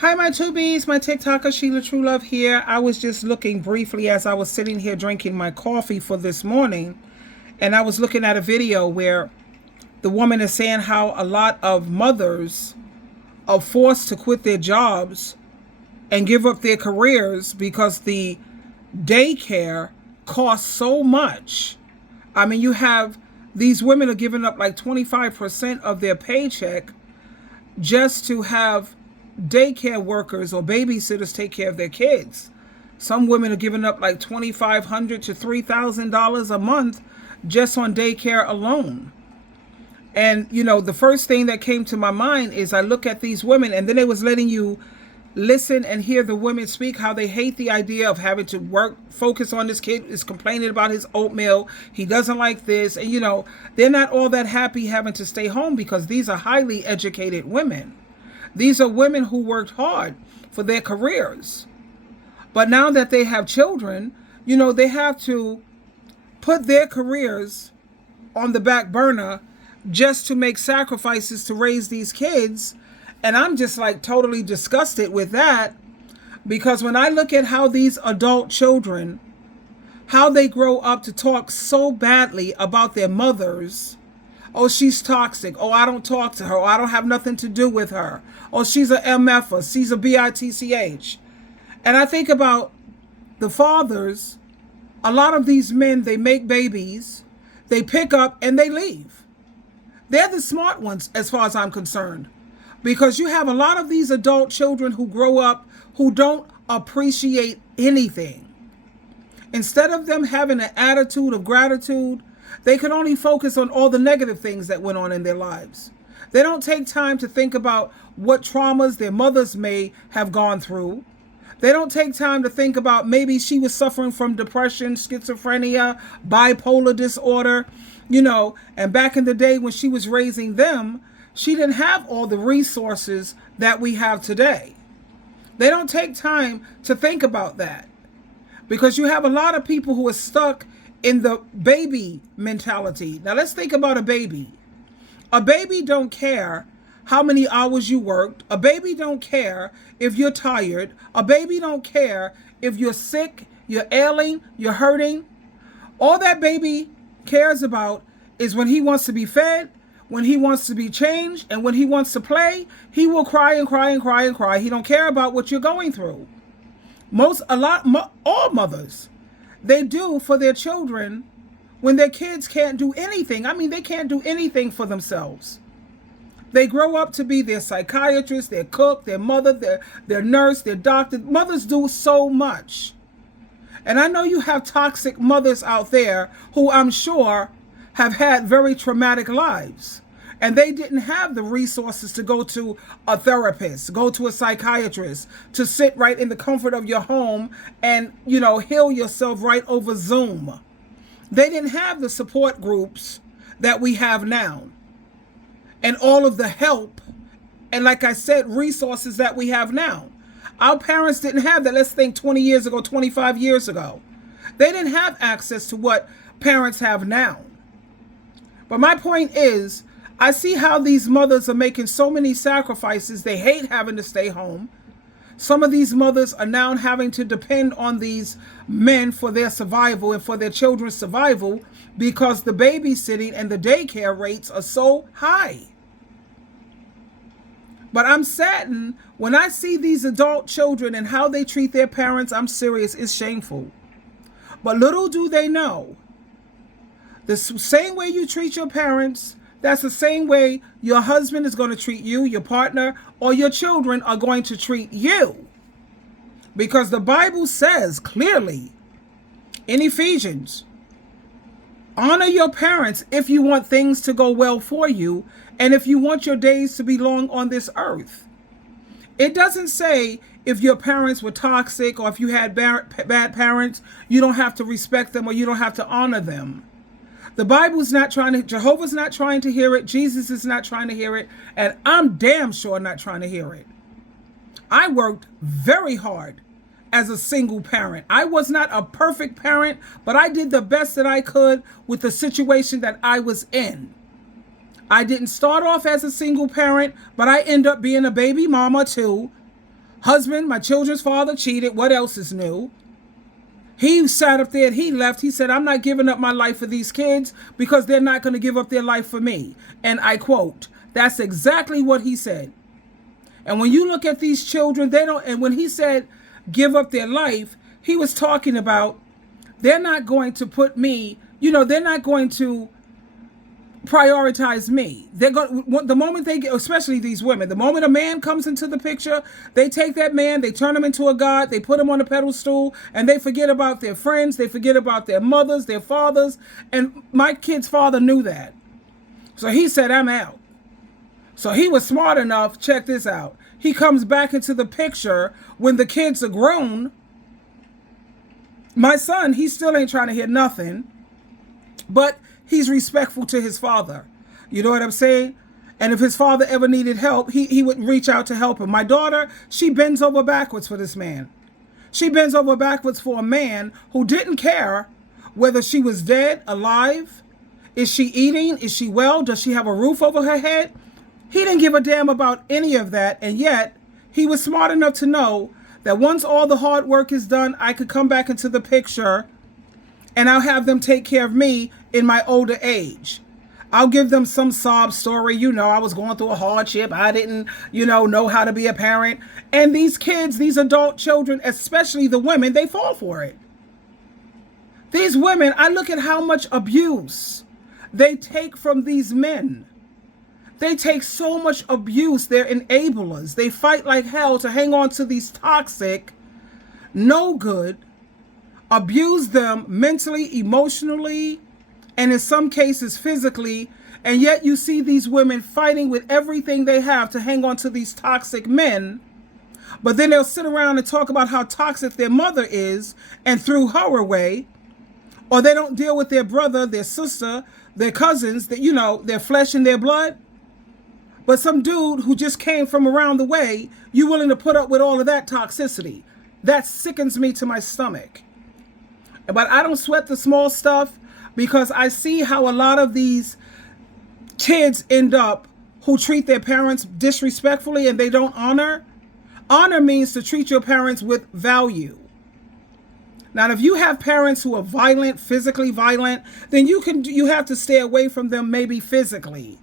Hi, my two B's, my TikToker, SheilaTruelove here. I was just looking briefly as I was sitting here drinking my coffee for this morning, and I was looking at a video where the woman is saying how a lot of mothers are forced to quit their jobs and give up their careers because the daycare costs so much. I mean, you have these women are giving up like 25% of their paycheck just to have daycare workers or babysitters take care of their kids. Some women are giving up like $2,500 to $3,000 a month just on daycare alone. And the first thing that came to my mind is I look at these women, and then they was letting you listen and hear the women speak how they hate the idea of having to focus on this kid is complaining about his oatmeal. He doesn't like this. And they're not all that happy having to stay home because these are highly educated women. These are women who worked hard for their careers. But now that they have children, they have to put their careers on the back burner just to make sacrifices to raise these kids. And I'm just like totally disgusted with that, because when I look at how these adult children, how they grow up to talk so badly about their mothers. Oh, she's toxic. Oh, I don't talk to her. Oh, I don't have nothing to do with her. Oh, she's a MFer. She's a bitch. And I think about the fathers. A lot of these men, they make babies, they pick up and they leave. They're the smart ones as far as I'm concerned, because you have a lot of these adult children who grow up who don't appreciate anything. Instead of them having an attitude of gratitude, they can only focus on all the negative things that went on in their lives. They don't take time to think about what traumas their mothers may have gone through. They don't take time to think about maybe she was suffering from depression, schizophrenia, bipolar disorder, and back in the day when she was raising them, she didn't have all the resources that we have today. They don't take time to think about that, because you have a lot of people who are stuck in the baby mentality. Now let's think about a baby. A baby don't care how many hours you worked. A baby don't care if you're tired. A baby don't care if you're sick, you're ailing, you're hurting. All that baby cares about is when he wants to be fed, when he wants to be changed, and when he wants to play, he will cry and cry and cry and cry. He don't care about what you're going through. All mothers, they do for their children when their kids can't do anything. I mean, they can't do anything for themselves. They grow up to be their psychiatrist, their cook, their mother, their nurse, their doctor. Mothers do so much. And I know you have toxic mothers out there who I'm sure have had very traumatic lives. And they didn't have the resources to go to a therapist, go to a psychiatrist, to sit right in the comfort of your home and, heal yourself right over Zoom. They didn't have the support groups that we have now, and all of the help, and like I said, resources that we have now. Our parents didn't have that. Let's think 20 years ago, 25 years ago. They didn't have access to what parents have now. But my point is, I see how these mothers are making so many sacrifices. They hate having to stay home. Some of these mothers are now having to depend on these men for their survival and for their children's survival, because the babysitting and the daycare rates are so high. But I'm saddened when I see these adult children and how they treat their parents. I'm serious, it's shameful. But little do they know, the same way you treat your parents, that's the same way your husband is going to treat you, your partner, or your children are going to treat you. Because the Bible says clearly in Ephesians, honor your parents if you want things to go well for you and if you want your days to be long on this earth. It doesn't say if your parents were toxic or if you had bad parents, you don't have to respect them or you don't have to honor them. The Bible's not trying to, Jehovah's not trying to hear it, Jesus is not trying to hear it, and I'm damn sure not trying to hear it. I worked very hard as a single parent. I was not a perfect parent, but I did the best that I could with the situation that I was in. I didn't start off as a single parent, but I ended up being a baby mama too. Husband, my children's father, cheated. What else is new? He sat up there and he left. He said, I'm not giving up my life for these kids because they're not going to give up their life for me. And I quote, that's exactly what he said. And when you look at these children, they don't, and when he said give up their life, he was talking about they're not going to put me, they're not going to prioritize me. They're going, the moment they get, especially these women, the moment a man comes into the picture, they take that man, they turn him into a god, they put him on a pedestal, and they forget about their friends, they forget about their mothers, their fathers. And my kid's father knew that. So he said, I'm out. So he was smart enough, check this out. He comes back into the picture when the kids are grown. My son, he still ain't trying to hear nothing, but he's respectful to his father. You know what I'm saying? And if his father ever needed help, he would reach out to help him. My daughter, she bends over backwards for this man. She bends over backwards for a man who didn't care whether she was dead, alive. Is she eating? Is she well? Does she have a roof over her head? He didn't give a damn about any of that. And yet he was smart enough to know that once all the hard work is done, I could come back into the picture and I'll have them take care of me in my older age. I'll give them some sob story. I was going through a hardship. I didn't, know how to be a parent. And these kids, these adult children, especially the women, they fall for it. These women, I look at how much abuse they take from these men. They take so much abuse. They're enablers. They fight like hell to hang on to these toxic, no good, abuse them mentally, emotionally, and in some cases physically. And yet you see these women fighting with everything they have to hang on to these toxic men. But then they'll sit around and talk about how toxic their mother is and threw her away. Or they don't deal with their brother, their sister, their cousins, that their flesh and their blood. But some dude who just came from around the way, you willing to put up with all of that toxicity. That sickens me to my stomach. But I don't sweat the small stuff because I see how a lot of these kids end up who treat their parents disrespectfully and they don't honor. Honor means to treat your parents with value. Now, if you have parents who are violent, physically violent, then you have to stay away from them maybe physically.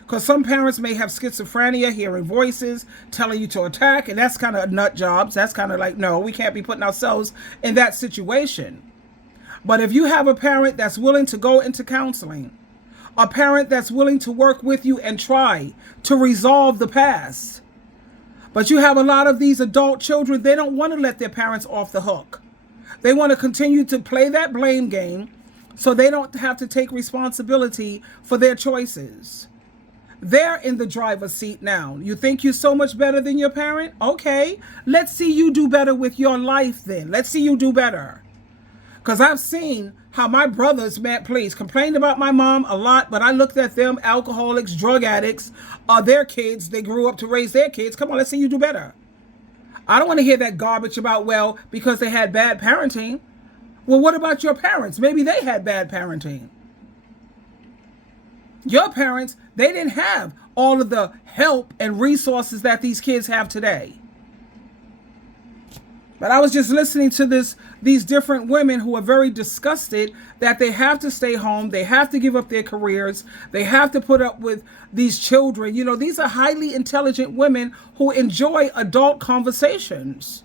Because some parents may have schizophrenia, hearing voices, telling you to attack, and that's kind of nut jobs. That's kind of like, no, we can't be putting ourselves in that situation. But if you have a parent that's willing to go into counseling, a parent that's willing to work with you and try to resolve the past, but you have a lot of these adult children, they don't want to let their parents off the hook. They want to continue to play that blame game so they don't have to take responsibility for their choices. They're in the driver's seat now. You think you're so much better than your parent? Okay, let's see you do better with your life then. Let's see you do better. Because I've seen how my brothers, man, please, complained about my mom a lot, but I looked at them, alcoholics, drug addicts, their kids, they grew up to raise their kids. Come on, let's see you do better. I don't want to hear that garbage about, well, because they had bad parenting. Well, what about your parents? Maybe they had bad parenting. Your parents, they didn't have all of the help and resources that these kids have today. But I was just listening to these different women who are very disgusted that they have to stay home. They have to give up their careers. They have to put up with these children. These are highly intelligent women who enjoy adult conversations.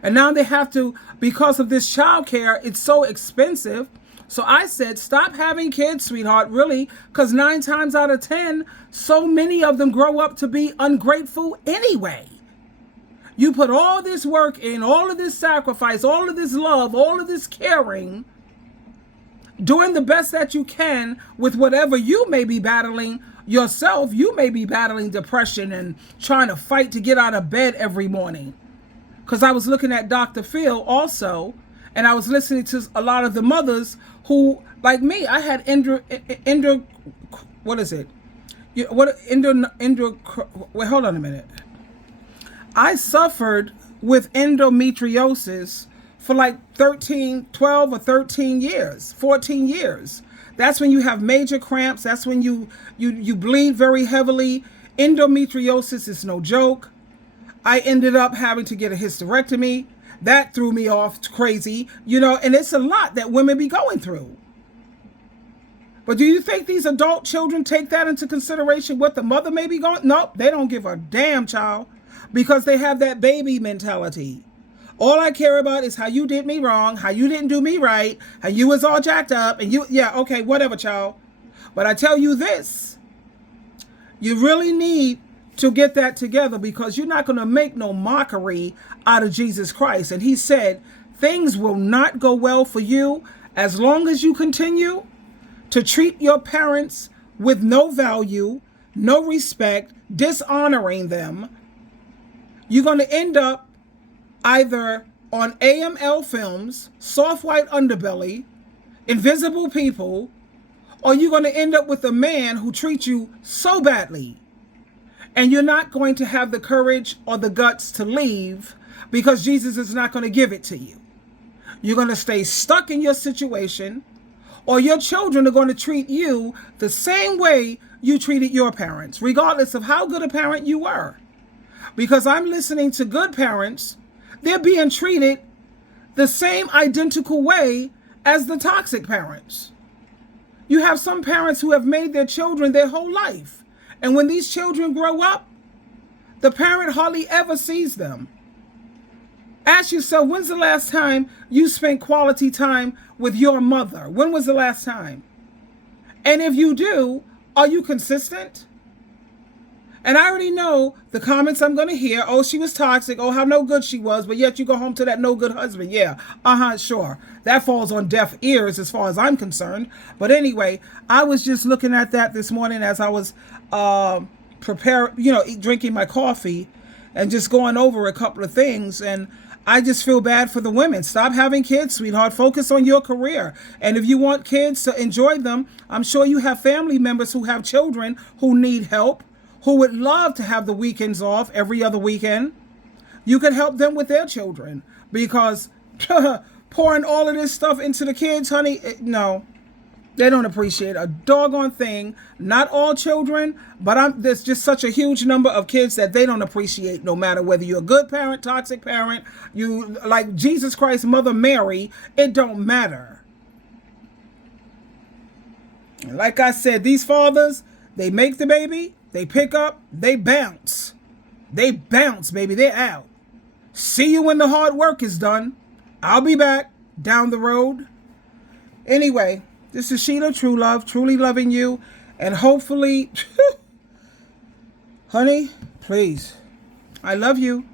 And now they have to, because of this childcare, it's so expensive. So I said, stop having kids, sweetheart, really, because 9 times out of 10, so many of them grow up to be ungrateful anyway. You put all this work in, all of this sacrifice, all of this love, all of this caring, doing the best that you can with whatever you may be battling yourself. You may be battling depression and trying to fight to get out of bed every morning. Because I was looking at Dr. Phil also, and I was listening to a lot of the mothers who, like me, I had wait, hold on a minute. I suffered with endometriosis for like 12 or 13 years, 14 years. That's when you have major cramps. That's when you bleed very heavily. Endometriosis is no joke. I ended up having to get a hysterectomy. That threw me off crazy, and it's a lot that women be going through. But do you think these adult children take that into consideration, what the mother may be going? Nope, they don't give a damn, child, because they have that baby mentality. All I care about is how you did me wrong, how you didn't do me right, how you was all jacked up, and okay, whatever, child. But I tell you this, you really need to get that together, because you're not going to make no mockery out of Jesus Christ. And he said, things will not go well for you as long as you continue to treat your parents with no value, no respect, dishonoring them. You're going to end up either on AML films, soft white underbelly, invisible people, or you're going to end up with a man who treats you so badly. And you're not going to have the courage or the guts to leave, because Jesus is not going to give it to you. You're going to stay stuck in your situation, or your children are going to treat you the same way you treated your parents, regardless of how good a parent you were. Because I'm listening to good parents, they're being treated the same identical way as the toxic parents. You have some parents who have made their children their whole life. And when these children grow up, the parent hardly ever sees them. Ask yourself, when's the last time you spent quality time with your mother? When was the last time? And if you do, are you consistent? And I already know the comments I'm going to hear. Oh, she was toxic. Oh, how no good she was. But yet you go home to that no good husband. Yeah, sure. That falls on deaf ears as far as I'm concerned. But anyway, I was just looking at that this morning as I was drinking my coffee and just going over a couple of things. And I just feel bad for the women. Stop having kids, sweetheart. Focus on your career. And if you want kids to enjoy them, I'm sure you have family members who have children who need help, who would love to have the weekends off every other weekend. You can help them with their children, because pouring all of this stuff into the kids, honey, no, they don't appreciate a doggone thing. Not all children, but there's just such a huge number of kids that they don't appreciate, no matter whether you're a good parent, toxic parent, you like Jesus Christ, Mother Mary, it don't matter. And like I said, these fathers, they make the baby, they pick up, they bounce. They bounce, baby. They're out. See you when the hard work is done. I'll be back down the road. Anyway, this is SheilaTruelove, truly loving you. And hopefully, honey, please, I love you.